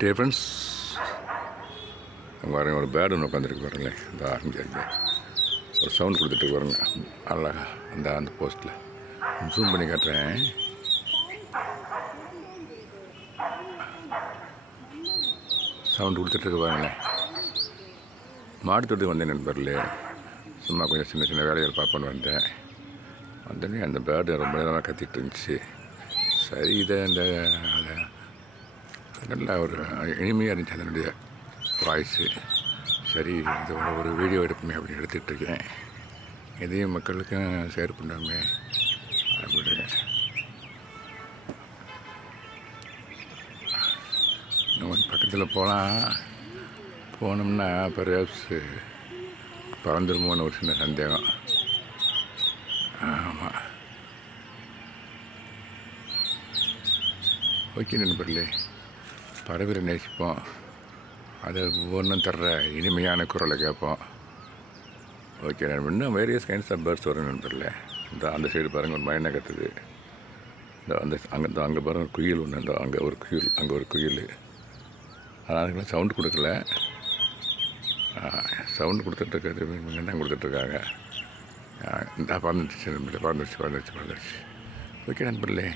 Day friends, பாருங்க ஒரு bird ஒன்று உட்காந்துருக்கு பாருங்களேன். இந்த இங்கே ஒரு சவுண்ட் கொடுத்துட்டு பாருங்க அழகா அந்த போஸ்ட்டில் ஜூம் பண்ணி காட்டுறேன். சவுண்டு கொடுத்துட்ருக்கு பாருங்களேன். மாடு தொட்டு வந்தேன் நண்பர்களே. சும்மா கொஞ்சம் சின்ன சின்ன வேலைகள் பார்ப்போன்னு வந்தோடனே அந்த பேர்டு ரொம்ப நேரமாக கத்திட்டு இருந்துச்சு. சரி இதை அதை நல்லா ஒரு இனிமையாக இருந்துச்சு அதனுடைய வாய்ஸு. சரி இது ஒரு வீடியோ எடுப்போமே அப்படின்னு எடுத்துகிட்ருக்கேன். இதையும் மக்களுக்கும் ஷேர் பண்ணாமே அப்படின்னு. நம்ம பக்கத்தில் போனோம்னா பர்ஹாப்ஸ் பறந்துருமோன்னு ஒரு சின்ன சந்தேகம். ஆமாம், ஓகே நண்பர்களே, பறவைகளை நேசிப்போம். அதை ஒவ்வொன்றும் தர்ற இனிமையான குரலை கேட்போம். ஓகே நண்பர், இன்னும் வேரியஸ் கைண்ட்ஸ் ஆஃப் பேர்ட்ஸ் வரும் நண்பரில். அந்த சைடு பாருங்கள் ஒரு மைனா கத்துது. அங்கே பாருங்கள் ஒரு குயில் ஒன்று. அங்கே ஒரு குயில். ஆனால் அதுக்கெல்லாம் சவுண்டு கொடுக்கல. சவுண்டு கொடுத்துட்ருக்காது, இவங்க தான் கொடுத்துட்ருக்காங்க. இந்த பறந்துடுச்சு. ஓகே நண்பர்களே.